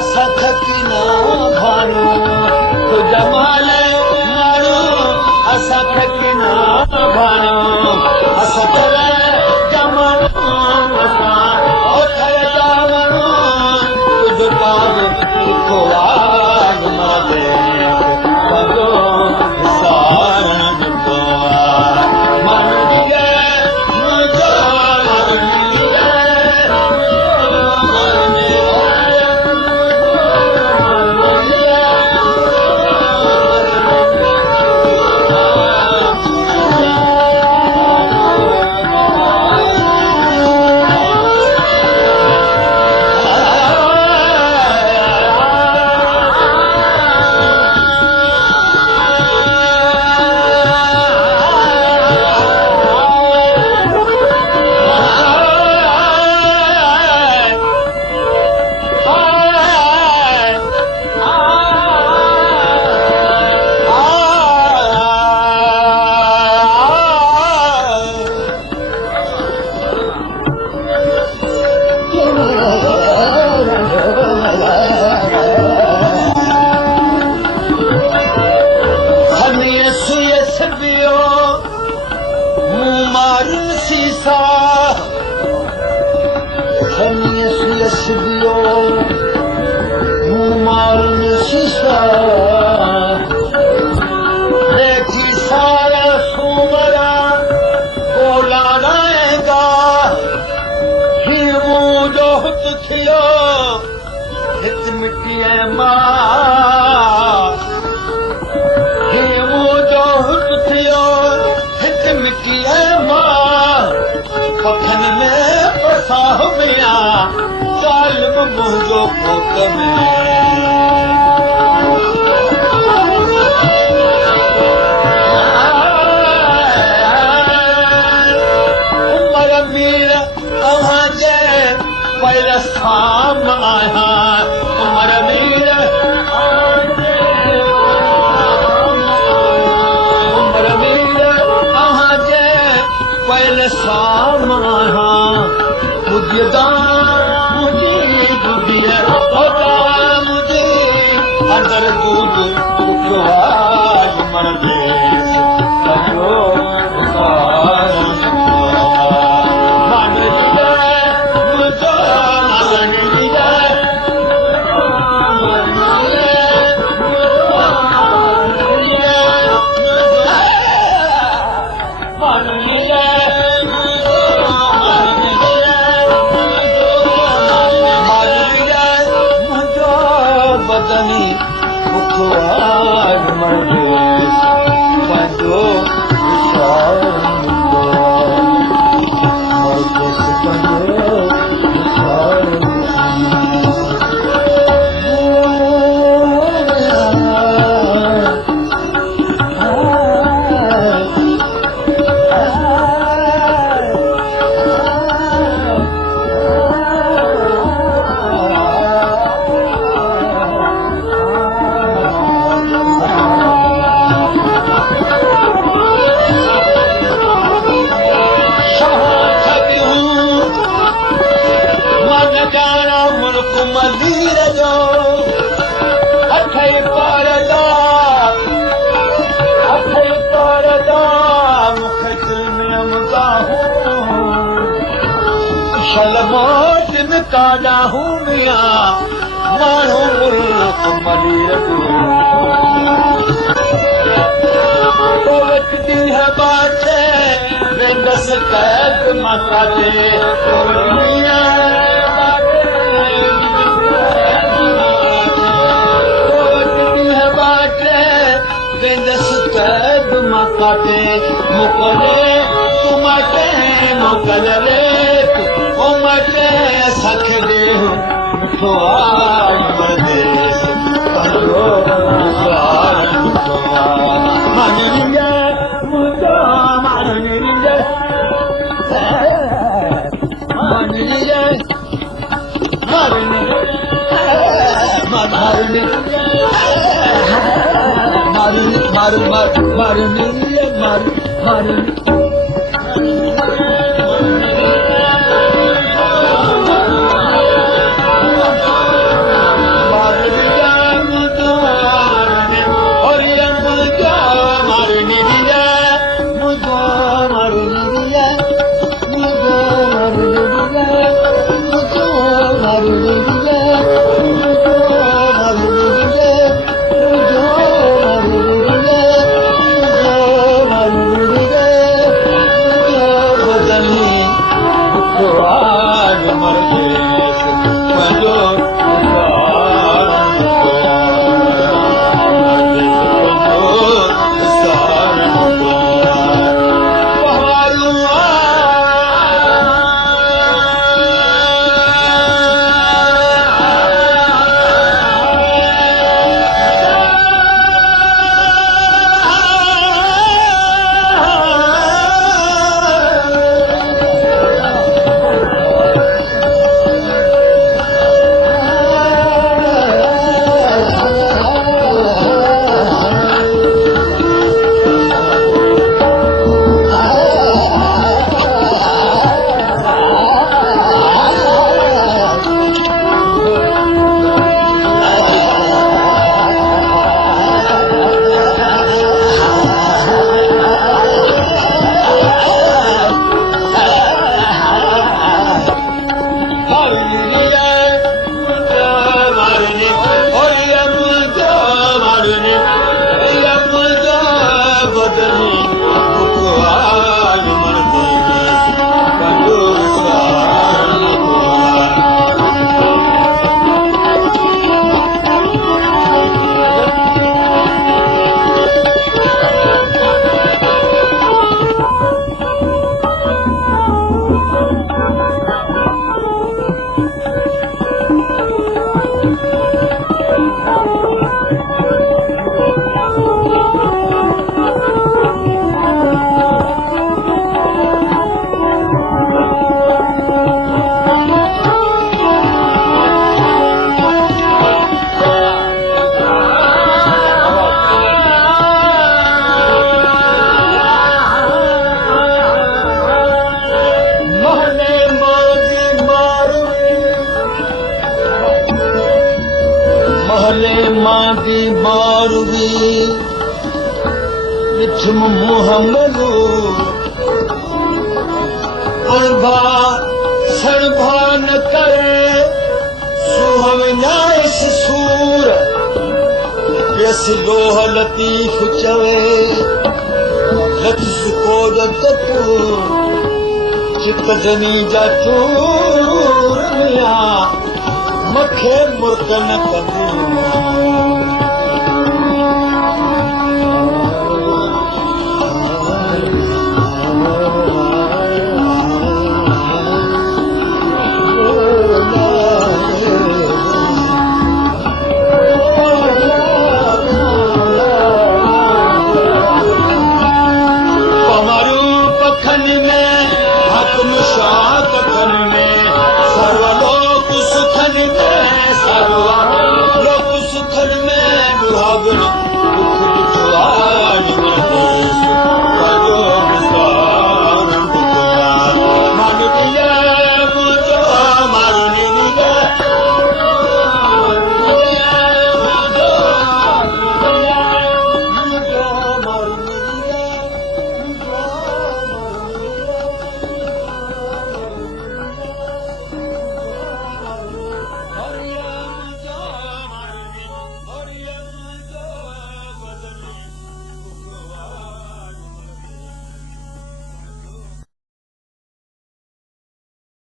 असखकिना भानो तो जमाले मारो असखकिना भानो असकरे जमानो मसा ओथर जावनो तुझका को आग मादे बदो सारन को मन दिले मुझो कफन में फसा गया जालिम मुझो पोत में उमर मीर कहाँ जे पैरस्थान आया उमर मीर कहाँ जे पैरस्थान मुझे अंदर दूध मर दे शलमोट में काजा हूँ मियाँ मानो मुल्क मलीर तो वक्ती है बाते रेंगस कैद माता दे तो मियाँ तो वक्ती है बाते रेंगस कैद माता दे मुकले तुम्हारे मुकले उमटे सख दे तो आज मदेश परो मानिए मुझो मानिए मानिए मादी बारूदी मिठम मोहम्मदू अनभा सणभा न करे सुहवनाइस सूर यस लोह लतीफ चवे लफ्ज़ कोद ततू चित जनी जा चूर मिया मखे मुर्क न कबू